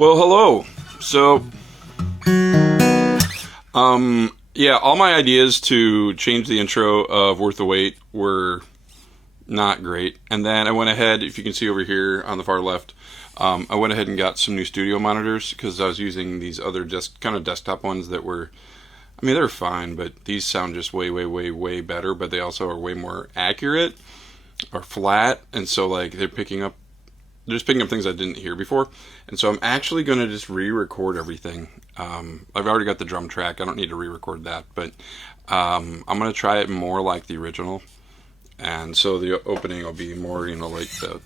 Well, hello. So, yeah, all my ideas to change the intro of Worth the Wait were not great. And then I went ahead, if you can see over here on the far left, I went ahead and got some new studio monitors because I was using these other kind of desktop ones that were, I mean, they're fine, but these sound just way, way, way, way better, but they also are way more accurate or flat. And so, like, they're just picking up things I didn't hear before. And so I'm actually going to just re-record everything. I've already got the drum track. I don't need to re-record that. But I'm going to try it more like the original. And so the opening will be more, like the...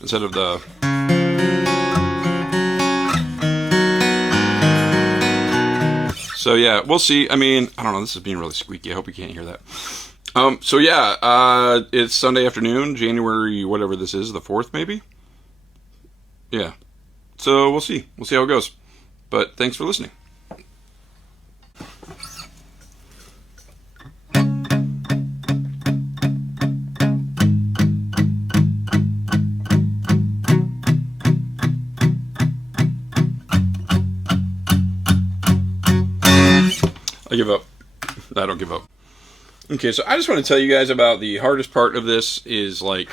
instead of the... So yeah, we'll see. I mean, I don't know. This is being really squeaky. I hope you can't hear that. So yeah, it's Sunday afternoon, January, whatever this is, the 4th maybe? Yeah. So we'll see. We'll see how it goes. But thanks for listening. I give up. I don't give up. Okay, so I just want to tell you guys about the hardest part of this is, like,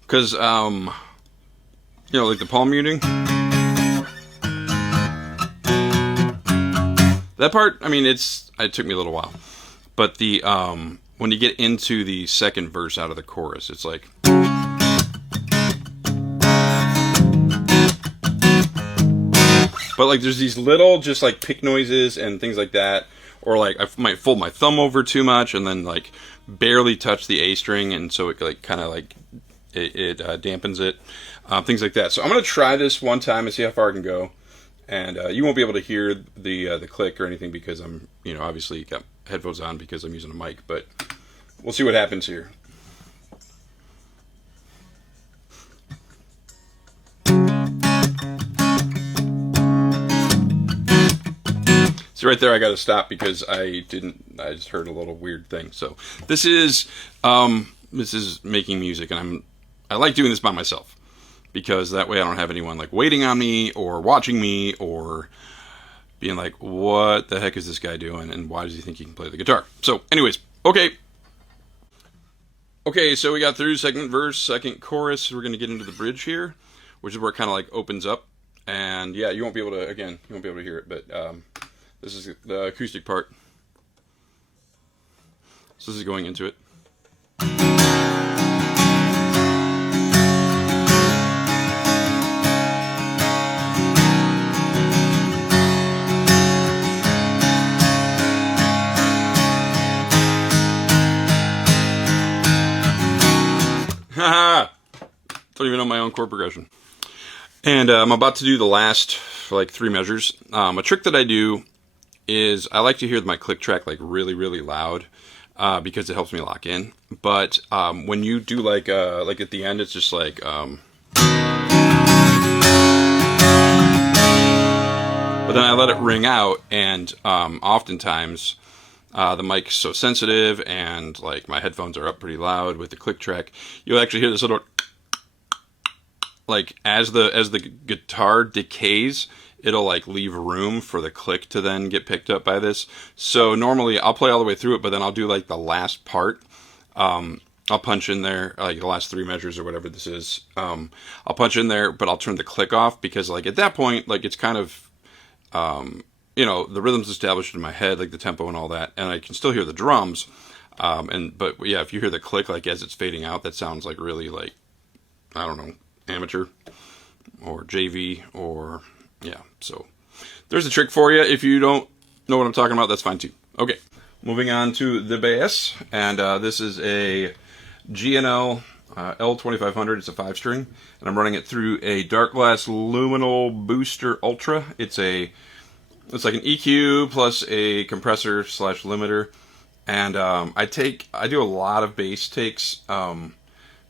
because, like the palm muting. That part, I mean, it took me a little while. But the, when you get into the second verse out of the chorus, it's like... But, like, there's these little, just, like, pick noises and things like that. Or, like, I might fold my thumb over too much and then, like, barely touch the A string. And so it, like, kind of, like, it dampens it. Things like that. So I'm going to try this one time and see how far I can go. And you won't be able to hear the click or anything because I'm, obviously got headphones on because I'm using a mic. But we'll see what happens here. So right there I got to stop because I just heard a little weird thing. So this is making music, and I like doing this by myself because that way I don't have anyone like waiting on me or watching me or being like, what the heck is this guy doing and why does he think he can play the guitar? So anyways, okay, so we got through second verse, second chorus. We're going to get into the bridge here, which is where it kind of like opens up. And yeah, you won't be able to hear it, but this is the acoustic part. So this is going into it. Haha! Don't even know my own chord progression. And I'm about to do the last, like, 3 measures. A trick that I do is I like to hear my click track like really, really loud because it helps me lock in. But when you do like at the end, it's just like but then I let it ring out, and oftentimes the mic's so sensitive and like my headphones are up pretty loud with the click track, you'll actually hear this little like as the guitar decays, it'll like leave room for the click to then get picked up by this. So normally I'll play all the way through it, but then I'll do like the last part. I'll punch in there, like the last 3 measures or whatever this is. I'll punch in there, but I'll turn the click off because like at that point, like it's kind of, the rhythm's established in my head, like the tempo and all that, and I can still hear the drums. But yeah, if you hear the click, like as it's fading out, that sounds like really like, I don't know, amateur or JV or... Yeah, so there's a trick for you. If you don't know what I'm talking about, that's fine too. Okay, moving on to the bass, and this is a G&L L2500. It's a 5-string, and I'm running it through a Dark Glass Luminal Booster Ultra. It's like an EQ plus a compressor / limiter, and I do a lot of bass takes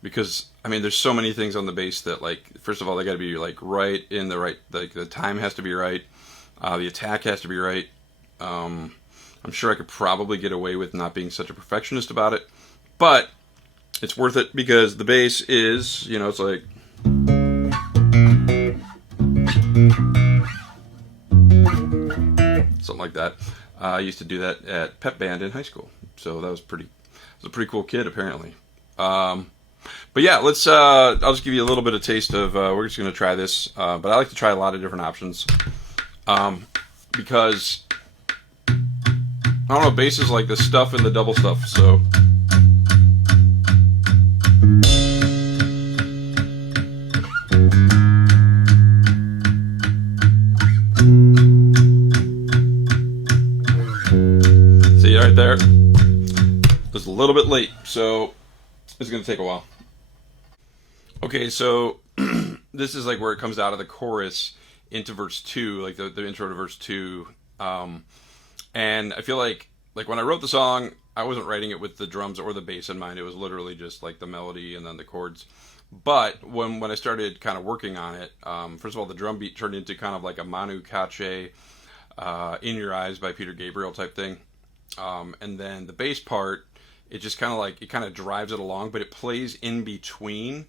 because I mean, there's so many things on the bass that, like, first of all, they got to be like right in the right, like the time has to be right, the attack has to be right. I'm sure I could probably get away with not being such a perfectionist about it, but it's worth it because the bass is, you know, it's like something like that. I used to do that at pep band in high school, so that was a pretty cool kid apparently. But yeah, let's. I'll just give you a little bit of taste of. We're just gonna try this, but I like to try a lot of different options, because I don't know, bass is like the stuff and the double stuff. So see right there, it's a little bit late, so it's gonna take a while. Okay, so this is like where it comes out of the chorus into verse 2, like the intro to verse 2. And I feel like when I wrote the song, I wasn't writing it with the drums or the bass in mind. It was literally just like the melody and then the chords. But when I started kind of working on it, first of all, the drum beat turned into kind of like a Manu Katché, In Your Eyes by Peter Gabriel type thing. And then the bass part, it just kind of like, it kind of drives it along, but it plays in between.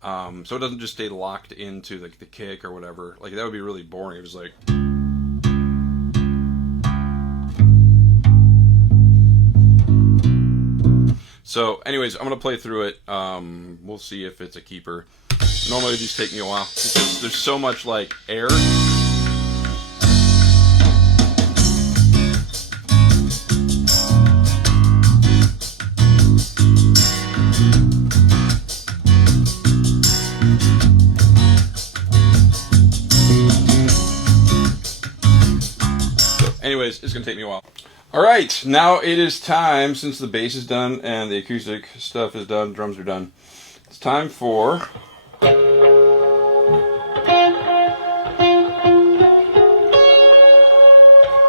So it doesn't just stay locked into like the kick or whatever. Like that would be really boring. It was like, so anyways, I'm gonna play through it. We'll see if it's a keeper. Normally these take me a while because there's so much like air. Anyways, it's gonna take me a while. Alright, now it is time, since the bass is done and the acoustic stuff is done, drums are done, it's time for a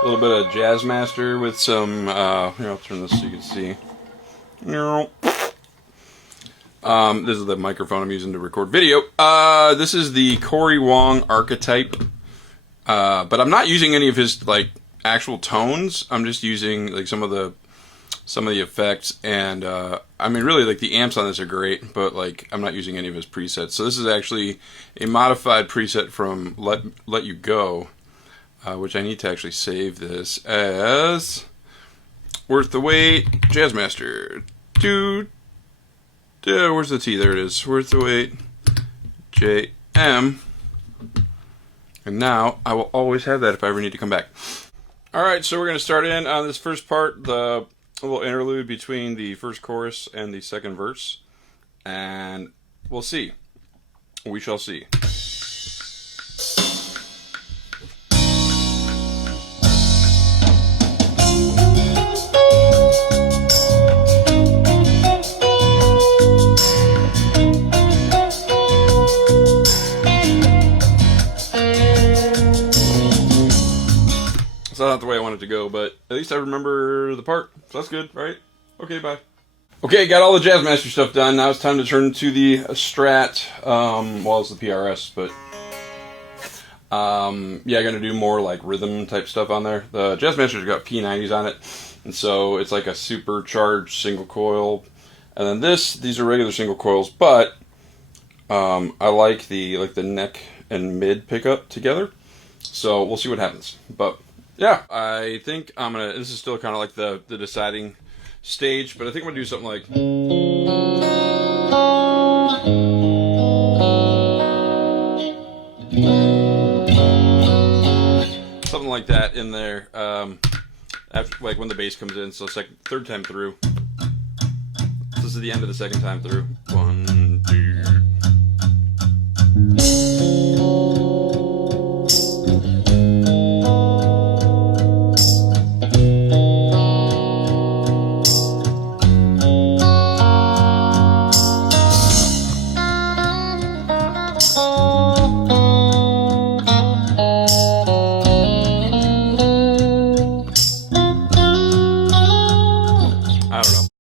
little bit of Jazzmaster with some, here, I'll turn this so you can see. This is the microphone I'm using to record video. This is the Corey Wong Archetype, but I'm not using any of his, like, actual tones. I'm just using like some of the effects, and I mean really like the amps on this are great, but like I'm not using any of his presets. So this is actually a modified preset from Let You Go, which I need to actually save this as Worth the Wait Jazzmaster. Where's the T? There it is. Worth the Wait JM. And now I will always have that if I ever need to come back. Alright, so we're going to start in on this first part, the little interlude between the first chorus and the second verse. And we'll see. We shall see. It's not the way I want it to go, but at least I remember the part, so that's good, right? Okay, bye. Okay, got all the Jazzmaster stuff done. Now it's time to turn to the Strat, well, it's the PRS, but yeah, gonna do more like rhythm type stuff on there. The Jazzmaster's got P90s on it, and so it's like a supercharged single coil. And then these are regular single coils, but I like the neck and mid pickup together. So we'll see what happens. But yeah, I think I'm gonna. This is still kind of like the deciding stage, but I think I'm gonna do something like. Something like that in there, after, like when the bass comes in. So third time through. This is the end of the second time through. 1, 2.